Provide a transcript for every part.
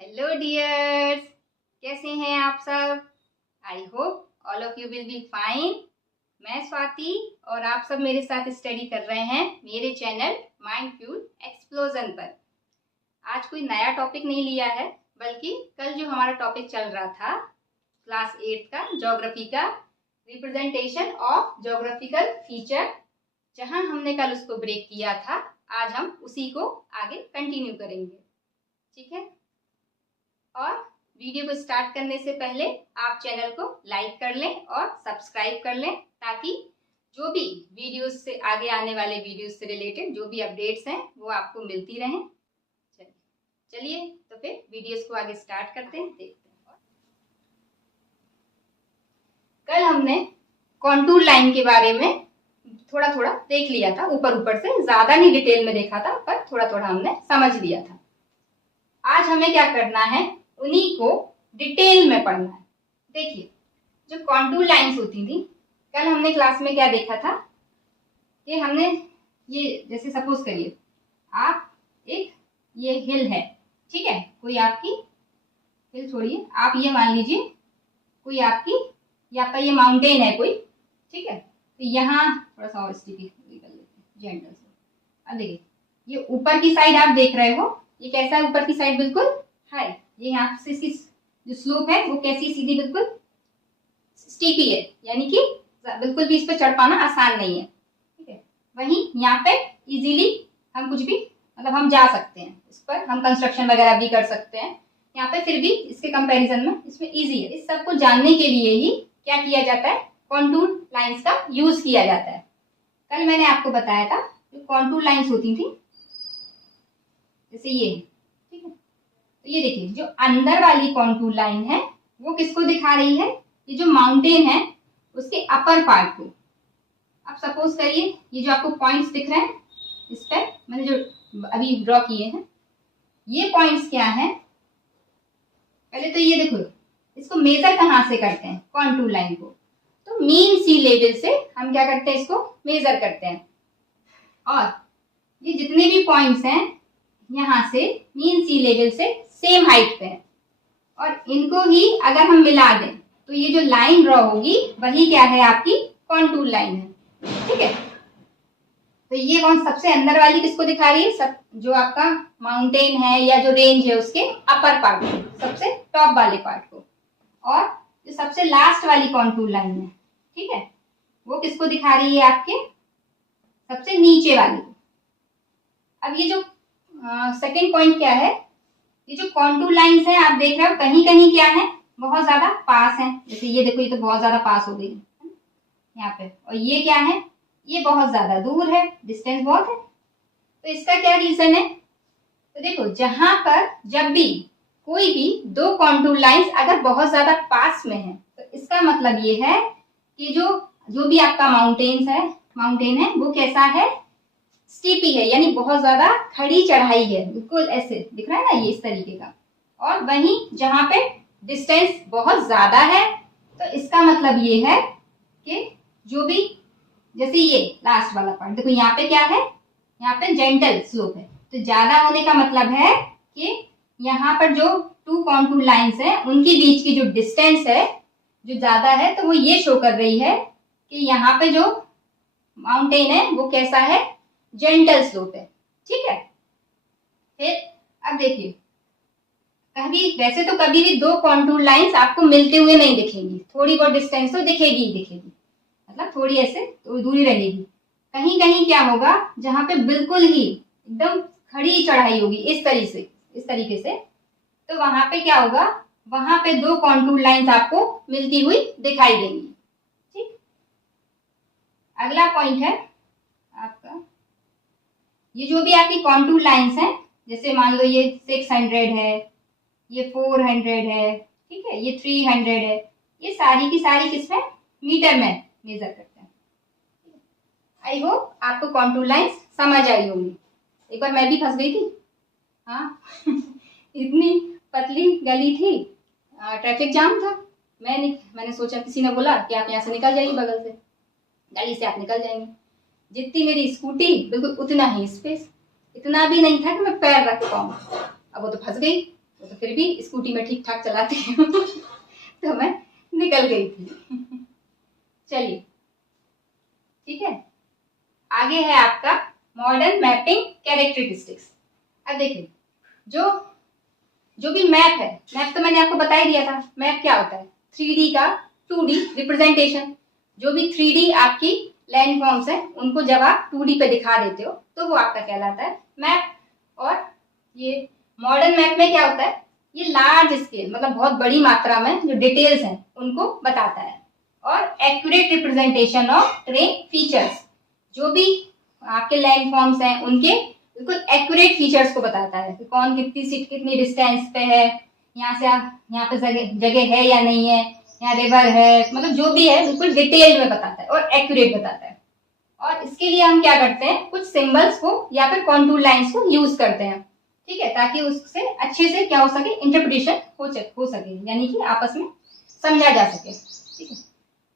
Hello dears, कैसे हैं आप सब। I hope all of you will be fine. मैं स्वाति और आप सब मेरे साथ स्टडी कर रहे हैं मेरे चैनल माइंड फ्यूल एक्सप्लोजन पर। आज कोई नया टॉपिक नहीं लिया है, बल्कि कल जो हमारा टॉपिक चल रहा था क्लास 8 का ज्योग्राफी का, रिप्रेजेंटेशन ऑफ ज्योग्राफिकल फीचर, जहां हमने कल उसको ब्रेक किया था, आज हम उसी को आगे कंटिन्यू करेंगे। ठीक है, और वीडियो को स्टार्ट करने से पहले आप चैनल को लाइक कर लें और सब्सक्राइब कर लें, ताकि जो भी वीडियोस से आगे आने वाले वीडियोस से रिलेटेड जो भी अपडेट्स हैं वो आपको मिलती रहें। चलिए तो फिर वीडियोस को आगे स्टार्ट करते हैं, देखते हैं। कल हमने कॉन्टूर लाइन के बारे में थोड़ा थोड़ा देख लिया था, ऊपर ऊपर से, ज्यादा नहीं डिटेल में देखा था, पर थोड़ा थोड़ा हमने समझ लिया था। आज हमें क्या करना है, उन्हीं को डिटेल में पढ़ना है। देखिए, जो कॉन्टूर लाइंस होती थी, कल हमने क्लास में क्या देखा था कि हमने ये, जैसे सपोज करिए आप एक, ये हिल है, ठीक है, कोई आपकी हिल छोड़िए, आप ये मान लीजिए कोई आपकी, या आपका ये माउंटेन है कोई, ठीक है। तो यहाँ थोड़ा सा और स्टिकी कर लेते हैं जेंटल से। अब देखिए, ये ऊपर की साइड आप देख रहे हो, ये कैसा है, ऊपर की साइड बिल्कुल हाई, ये यहाँ से इसकी जो स्लोप है वो कैसी, सीधी बिल्कुल स्टीपी है, यानी कि बिल्कुल भी इस पर चढ़ पाना आसान नहीं है, ठीक है। वहीं यहाँ पे इजीली हम कुछ भी, मतलब हम जा सकते हैं इस पर, हम कंस्ट्रक्शन वगैरह भी कर सकते हैं यहाँ पे, फिर भी इसके कंपैरिजन में इसमें इजी है। इस सब को जानने के लिए ही क्या किया जाता है, कॉन्टूर लाइंस का यूज किया जाता है। कल मैंने आपको बताया था जो कॉन्टूर लाइंस होती थी, जैसे ये, ठीक है। तो ये देखिए, जो अंदर वाली कॉन्टूर लाइन है वो किसको दिखा रही है, ये जो माउंटेन है उसके अपर पार्ट को। अब सपोज करिए ये जो आपको पॉइंट्स दिख रहे हैं, इस पर मैंने जो अभी ड्रॉ किए हैं, ये पॉइंट्स क्या हैं, पहले तो ये देखो, इसको मेजर कहाँ से करते हैं कॉन्टूर लाइन को, तो मीन सी लेवल से हम क्या करते हैं, इसको मेजर करते हैं। और ये जितने भी पॉइंट्स हैं यहाँ से मीन सी लेवल से सेम हाइट पे है, और इनको ही अगर हम मिला दें तो ये जो लाइन ड्रॉ होगी वही क्या है, आपकी कॉन्टूर लाइन है, ठीक है। तो ये कौन सबसे अंदर वाली किसको दिखा रही है, सब जो आपका माउंटेन है या जो रेंज है उसके अपर पार्ट को, सबसे टॉप वाले पार्ट को। और जो सबसे लास्ट वाली कॉन्टूर लाइन है, ठीक है, वो किसको दिखा रही है, आपके सबसे नीचे वाली को। अब ये जो सेकेंड पॉइंट क्या है, ये जो कॉन्टूर लाइंस हैं आप देख रहे हो, कहीं कहीं क्या है, बहुत ज्यादा पास है, जैसे ये देखो, ये तो बहुत ज्यादा पास हो गई यहाँ पे, और ये क्या है, ये बहुत ज्यादा दूर है, डिस्टेंस बहुत है। तो इसका क्या रीजन है, तो देखो, जहां पर जब भी कोई भी दो कॉन्टूर लाइंस अगर बहुत ज्यादा पास में है, तो इसका मतलब ये है कि जो भी आपका माउंटेन है वो कैसा है, स्टीपी है, यानी बहुत ज्यादा खड़ी चढ़ाई है, बिल्कुल ऐसे दिख रहा है ना, ये इस तरीके का। और वहीं जहां पे डिस्टेंस बहुत ज्यादा है, तो इसका मतलब ये है कि जो भी, जैसे ये लास्ट वाला पार्ट देखो, यहाँ पे क्या है, यहाँ पे जेंटल स्लोप है, तो ज्यादा होने का मतलब है कि यहाँ पर जो टू कॉन्टूर लाइंस है उनके बीच की जो डिस्टेंस है जो ज्यादा है, तो वो ये शो कर रही है कि यहाँ पे जो माउंटेन है वो कैसा है, जेंटल स्लोप है, ठीक है। फिर अब देखिए, कभी वैसे तो कभी भी दो कॉन्टूर लाइंस आपको मिलते हुए नहीं दिखेंगी, थोड़ी बहुत डिस्टेंस तो दिखेगी ही दिखेगी, मतलब थोड़ी ऐसे तो दूरी रहेगी। कहीं कहीं क्या होगा, जहां पे बिल्कुल ही एकदम खड़ी चढ़ाई होगी इस तरीके से, तो वहां पे क्या होगा, वहां पे दो कॉन्टूर लाइंस आपको मिलती हुई दिखाई देंगी, ठीक। अगला पॉइंट है आपका, ये जो भी आपकी कॉन्टूर लाइंस हैं, जैसे मान लो ये 600 है, ये 400 है, ठीक है, ये 300 है, ये सारी की सारी किसमें, मीटर में मेजर करते हैं। आई होप आपको कॉन्टूर लाइंस समझ आई होंगी। एक बार मैं भी फंस गई थी, हाँ इतनी पतली गली थी, ट्रैफिक जाम था, मैंने सोचा, किसी ने बोला कि आप यहाँ से निकल जाइए, बगल से गली से आप निकल जाएंगे। जितनी मेरी स्कूटी बिल्कुल उतना ही स्पेस, इतना भी नहीं था कि मैं पैर रख पाऊँ। अब वो तो फंस गई वो तो फिर भी स्कूटी में ठीक ठाक चलाती हूँ तो मैं निकल गई थी। चलिए ठीक है, आगे है आपका मॉडर्न मैपिंग कैरेक्टरिस्टिक्स। अब देखिए जो भी मैप है, मैप तो मैंने आपको बता ही दिया था। मैप क्या होता है? 3D का 2D रिप्रेजेंटेशन। जो भी 3D आपकी लैंडफॉर्म्स हैं उनको जब आप 2D पे दिखा देते हो तो वो आपका कहलाता है मैप। और ये मॉडर्न मैप में क्या होता है? ये लार्ज स्केल मतलब बहुत बड़ी मात्रा में जो डिटेल्स हैं उनको बताता है। और accurate representation of terrain features, जो भी आपके लैंडफॉर्म्स हैं उनके बिल्कुल एक्यूरेट फीचर्स को बताता है कि कौन कितनी सीट कितनी डिस्टेंस पे है, यहाँ से यहाँ पे जगह है या नहीं है, यहाँ रिवर है, मतलब जो भी है बिल्कुल डिटेल में बताता है और एक्यूरेट बताता है। और इसके लिए हम क्या करते हैं, कुछ सिंबल्स को या फिर कॉन्टूर लाइंस को यूज करते हैं, ठीक है, ताकि उससे अच्छे से क्या हो सके, इंटरप्रिटेशन हो सके, यानी कि आपस में समझा जा सके। ठीक है,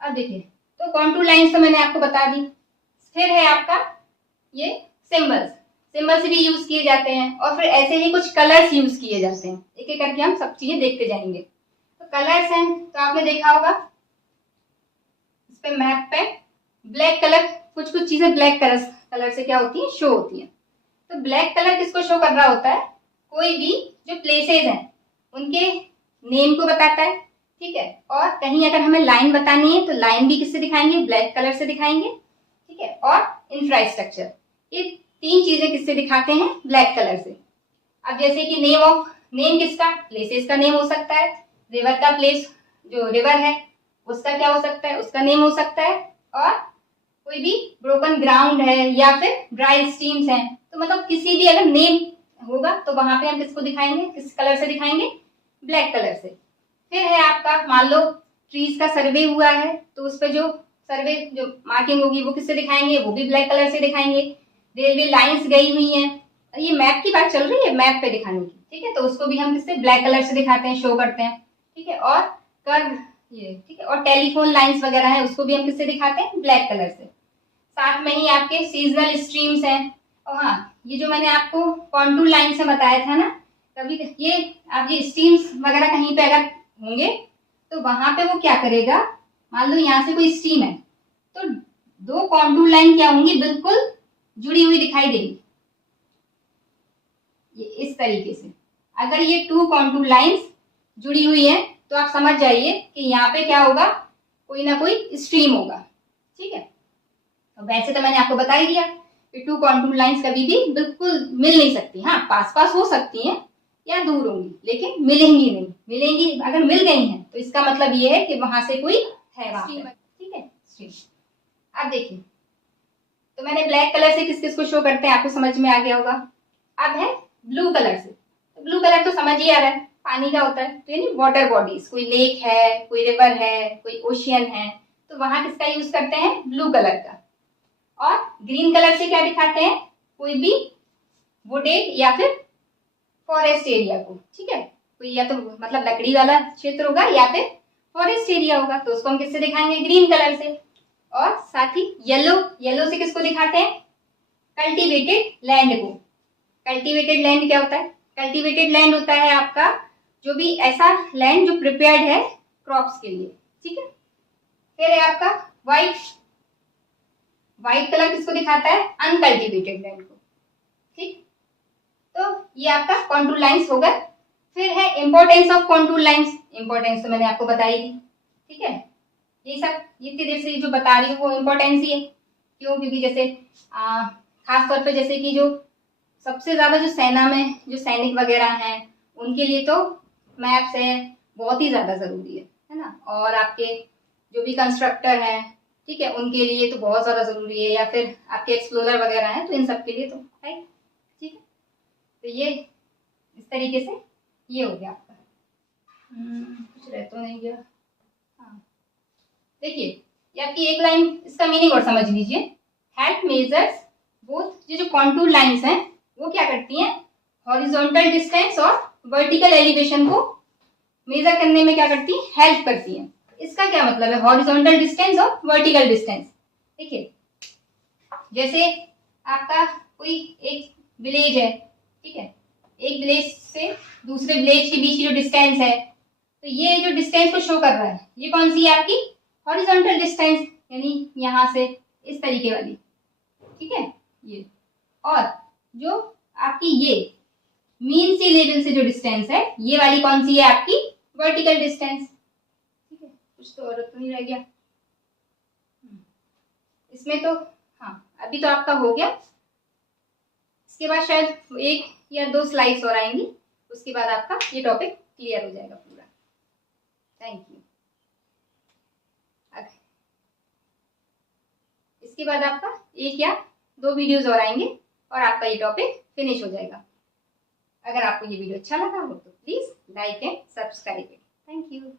अब देखिए तो कॉन्टूर लाइंस तो मैंने आपको बता दी। फिर है आपका ये सिंबल्स। सिंबल्स भी यूज किए जाते हैं और फिर ऐसे ही कुछ कलर्स यूज किए जाते हैं। एक एक करके हम सब चीजें देखते जाएंगे। तो कलर्स हैं तो आपने देखा होगा इस पे मैप पे ब्लैक कलर, कुछ चीजें ब्लैक कलर से क्या होती है, शो होती है। तो ब्लैक कलर किसको शो कर रहा होता है? कोई भी जो प्लेसेस हैं उनके नेम को बताता है, ठीक है। और कहीं अगर हमें लाइन बतानी है तो लाइन भी किससे दिखाएंगे, ब्लैक कलर से दिखाएंगे, ठीक है। और इंफ्रास्ट्रक्चर, ये तीन चीजें किससे दिखाते हैं, ब्लैक कलर से। अब जैसे कि नेम किसका, प्लेसेस का नेम हो सकता है। रिवर का प्लेस, जो रिवर है उसका क्या हो सकता है, उसका नेम हो सकता है। और कोई भी ब्रोकन ग्राउंड है या फिर ड्राई स्ट्रीम्स हैं, तो मतलब किसी भी अगर नेम होगा तो वहां पे हम किसको दिखाएंगे, किस कलर से दिखाएंगे, ब्लैक कलर से। फिर है आपका, मान लो ट्रीज का सर्वे हुआ है तो उस पर जो सर्वे जो मार्किंग होगी वो किससे दिखाएंगे, वो भी ब्लैक कलर से दिखाएंगे। रेलवे लाइंस गई हुई हैं, ये मैप की बात चल रही है, मैप पे दिखाने की, ठीक है, तो उसको भी हम किससे, ब्लैक कलर से दिखाते हैं, शो करते हैं, ठीक है। और कर्व ये, ठीक है, और टेलीफोन लाइंस वगैरह है उसको भी हम किससे दिखाते हैं, ब्लैक कलर से। साथ में ही आपके सीजनल स्ट्रीम्स हैं। और हाँ, ये जो मैंने आपको कॉन्टूर लाइन से बताया था ना, कभी ये आप ये स्ट्रीम्स वगैरह कहीं पे अगर होंगे तो वहां पे वो क्या करेगा, मान लो यहाँ से कोई स्ट्रीम है तो दो कॉन्टूर लाइन क्या होंगी, बिल्कुल जुड़ी हुई दिखाई देगी, ये इस तरीके से। अगर ये टू कॉन्टूर लाइंस जुड़ी हुई है तो आप समझ जाइए कि यहाँ पे क्या होगा, कोई ना कोई स्ट्रीम होगा, ठीक है। तो वैसे तो मैंने आपको बता ही दिया कि टू कॉन्टूर लाइंस कभी भी बिल्कुल मिल नहीं सकती, हाँ पास पास हो सकती हैं या दूर होंगी लेकिन मिलेंगी नहीं। मिलेंगी अगर मिल गई हैं तो इसका मतलब ये है कि वहां से कोई है वहां पे, ठीक है, स्ट्रीम। अब देखिए तो मैंने ब्लैक कलर से किस किस को शो करते हैं आपको समझ में आ गया होगा। अब है ब्लू कलर से, तो ब्लू कलर तो समझ ही आ रहा है, पानी का होता है, तो यानी वाटर बॉडीज, कोई लेक है, कोई रिवर है, कोई ओशियन है, तो वहां किसका यूज करते हैं, ब्लू कलर का। और ग्रीन कलर से क्या दिखाते हैं, कोई भी वुडेड या फिर फॉरेस्ट एरिया को, ठीक है, कोई या तो मतलब लकड़ी वाला क्षेत्र होगा या फिर फॉरेस्ट एरिया होगा, तो उसको हम किससे दिखाएंगे, ग्रीन कलर से। और साथ ही येलो से किसको दिखाते हैं, कल्टीवेटेड लैंड को। कल्टीवेटेड लैंड क्या होता है, कल्टीवेटेड लैंड होता है आपका जो भी ऐसा लैंड जो प्रिपेयर्ड है क्रॉप्स के लिए, ठीक है। फिर है आपका व्हाइट कलर किसको दिखाता है, अनकल्टीवेटेड लैंड को, ठीक। तो ये आपका कॉन्टूर लाइंस होगा। फिर है importance of contour lines. Importance तो मैंने आपको बताई दी, ठीक है। ये सब इतनी देर से जो बता रही हूँ वो इम्पोर्टेंस ही है, क्यों, क्योंकि जैसे खास तौर पे जैसे कि जो सबसे ज्यादा जो सेना में जो सैनिक वगैरह हैं उनके लिए तो मैप्स है बहुत ही ज्यादा जरूरी है ना। और आपके जो भी कंस्ट्रक्टर हैं, ठीक है, उनके लिए तो बहुत ज्यादा जरूरी है, या फिर आपके एक्सप्लोरर वगैरह हैं तो इन सब के लिए तो है, ठीक है। तो ये इस तरीके से ये हो गया आपका। कुछ रह तो नहीं गया, हाँ देखिए ये आपकी एक लाइन, इसका मीनिंग और समझ लीजिए। हेल्प मेजर्स बोथ, ये जो कॉन्टूर लाइंस हैं वो क्या करती हैं, हॉरिजॉन्टल डिस्टेंस और वर्टिकल एलिवेशन को मेजर करने में क्या करती है, हेल्प करती है। इसका क्या मतलब है, हॉरिजॉन्टल डिस्टेंस और वर्टिकल डिस्टेंस। देखिए जैसे आपका कोई एक विलेज है, ठीक है, एक विलेज से दूसरे विलेज के बीच की जो डिस्टेंस है, तो ये जो डिस्टेंस को शो कर रहा है, ये कौन सी है आपकी हॉरिजॉन्टल डिस्टेंस, यानी यहाँ से इस तरीके वाली, ठीक है ये। और जो आपकी ये मीन सी लेवल से जो डिस्टेंस है, ये वाली कौन सी है आपकी वर्टिकल डिस्टेंस, ठीक है। कुछ तो और तो नहीं रह गया इसमें तो, हाँ अभी तो आपका हो गया। इसके बाद शायद एक या दो स्लाइड्स और आएंगी, उसके बाद आपका ये टॉपिक क्लियर हो जाएगा पूरा। Thank you. इसके बाद आपका एक या दो वीडियोस और आएंगे और आपका ये टॉपिक फिनिश हो जाएगा। अगर आपको ये वीडियो अच्छा लगा हो तो please like and subscribe. Thank you.